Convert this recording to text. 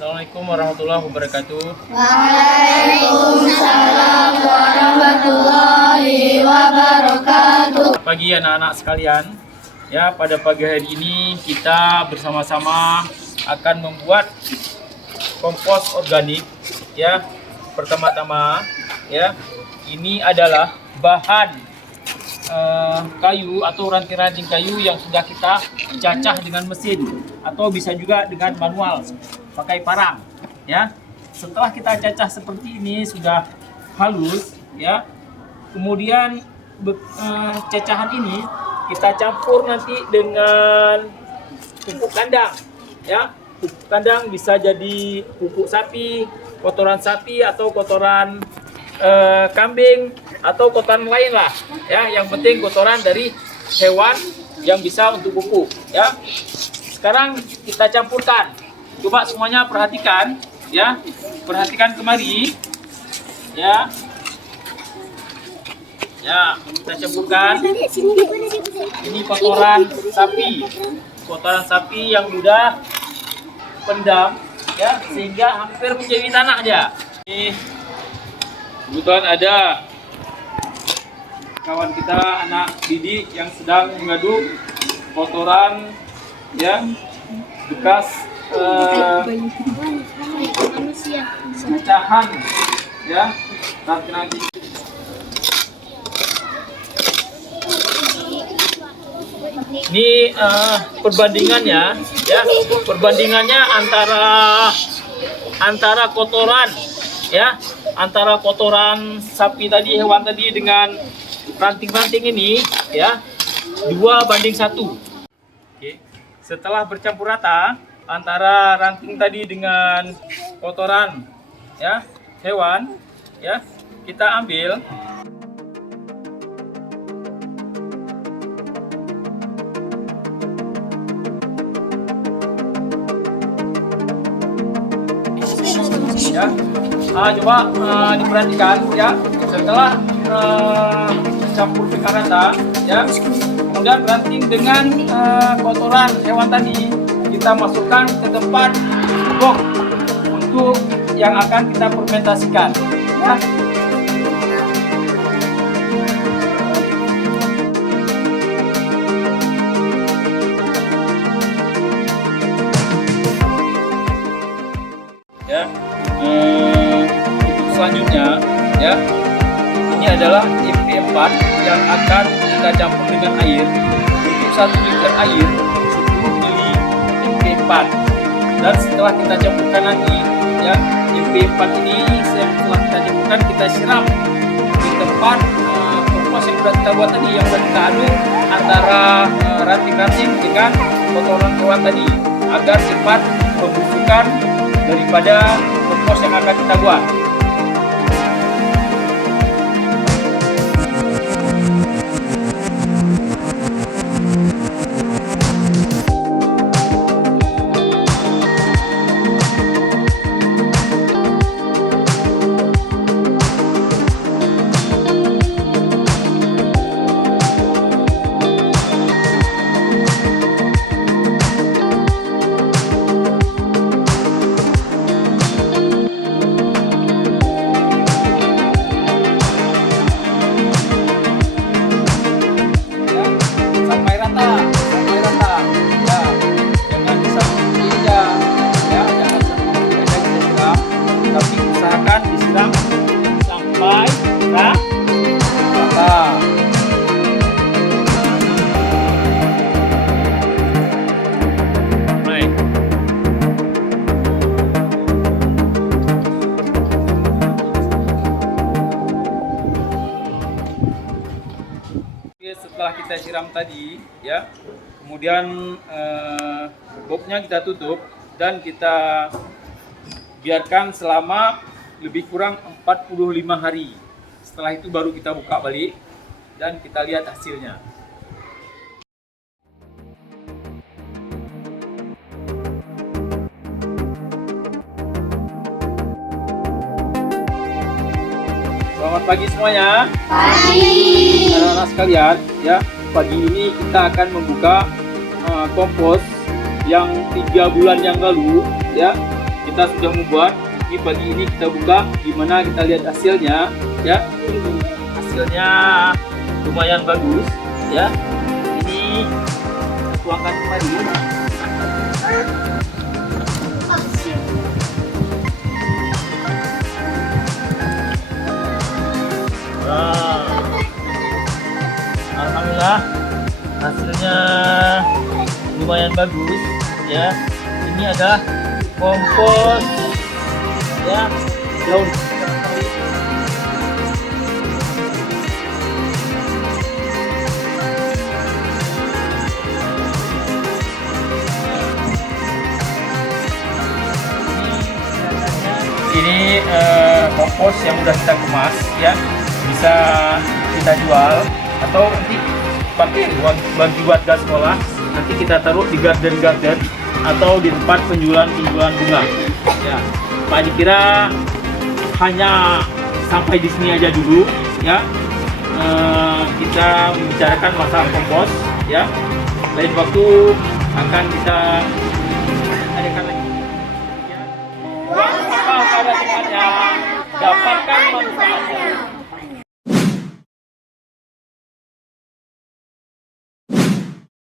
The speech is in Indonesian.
Assalamualaikum warahmatullahi wabarakatuh. Waalaikumsalam warahmatullahi wabarakatuh. Pagi anak-anak sekalian. Ya, pada pagi hari ini kita bersama-sama akan membuat kompos organik. Ya, pertama-tama ya, ini adalah bahan kayu atau ranting-ranting kayu yang sudah kita cacah dengan mesin atau bisa juga dengan manual pakai parang ya. Setelah kita cacah seperti ini sudah halus ya, kemudian cacahan ini kita campur nanti dengan pupuk kandang ya. Pupuk kandang bisa jadi pupuk sapi, kotoran sapi atau kotoran kambing atau kotoran lain lah ya, yang penting kotoran dari hewan yang bisa untuk pupuk ya. Sekarang kita campurkan, coba semuanya perhatikan ya, perhatikan kemari ya. Ya, kita campurkan. Ini kotoran sapi yang sudah pendam ya, sehingga hampir menjadi tanah aja. Ini kebetulan ada kawan kita anak didik yang sedang mengaduk kotoran ya, bekas pecahan ya, nanti ini perbandingannya ya, perbandingannya antara kotoran ya, antara kotoran sapi tadi, hewan tadi, dengan ranting-ranting ini ya, 2:1. Oke. Setelah bercampur rata antara ranting tadi dengan kotoran ya, hewan ya, kita ambil ya. Coba diperhatikan ya, setelah campur rata ya, kemudian ranting dengan kotoran hewan tadi kita masukkan ke tempat box untuk yang akan kita fermentasikan ya. Ya, untuk selanjutnya ya, ini adalah IP4 yang akan kita campur dengan air. Untuk 1 liter air 10 mili MP4. Dan setelah kita campurkan lagi, ya, MP4 ini setelah kita campurkan, kita siram di tempat kompos yang sudah kita buat tadi, yang sudah kita aduk antara ranting-ranting dengan kotoran hewan tadi, agar cepat pembusukan daripada kompos yang akan kita buat. Sampai rata, ya, jangan disamping aja, ya, jangan sampai aja kita siram, tapi usahakan disiram sampai rata. Baik. Setelah kita siram tadi, ya, kemudian bobnya kita tutup dan kita biarkan selama lebih kurang 45 hari. Setelah itu baru kita buka balik dan kita lihat hasilnya. Selamat pagi semuanya. Pagi. Anak-anak sekalian, ya, pagi ini kita akan membuka kompos yang 3 bulan yang lalu, ya, kita sudah membuat. Ini pagi ini kita buka, gimana kita lihat hasilnya, ya. Hasilnya lumayan bagus, ya. Ini tuangkan kembali. Alhamdulillah hasilnya lumayan bagus, ya. Ini adalah kompos, ya, daun. Ini kompos yang udah kita kemas, ya, bisa kita jual atau nanti pakai bagi warga sekolah. Nanti kita taruh di garden atau di tempat penjualan bunga. Ya, Pak dikira hanya sampai di sini aja dulu, ya. Kita membicarakan masalah kompos, ya. Lain waktu akan kita adakan lagi. Buang sampah pada tempatnya, dapatkan manfaatnya.